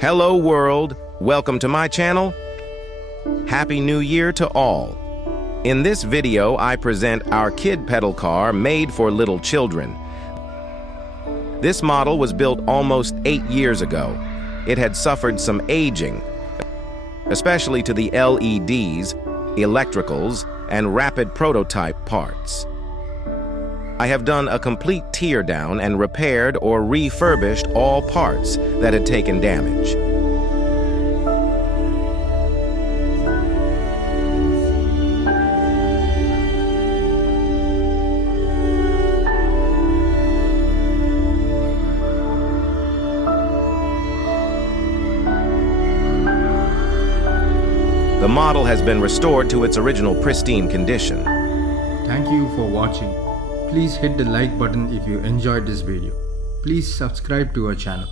Hello world, welcome to my channel. Happy New Year to all. In this video, I present our Kwid pedal car made for little children. This model was built almost 8 years ago. It had suffered some aging, especially to the LEDs, electricals, and rapid prototype parts. I have done a complete teardown and repaired or refurbished all parts that had taken damage. The model has been restored to its original pristine condition. Thank you for watching. Please hit the like button if you enjoyed this video. Please subscribe to our channel.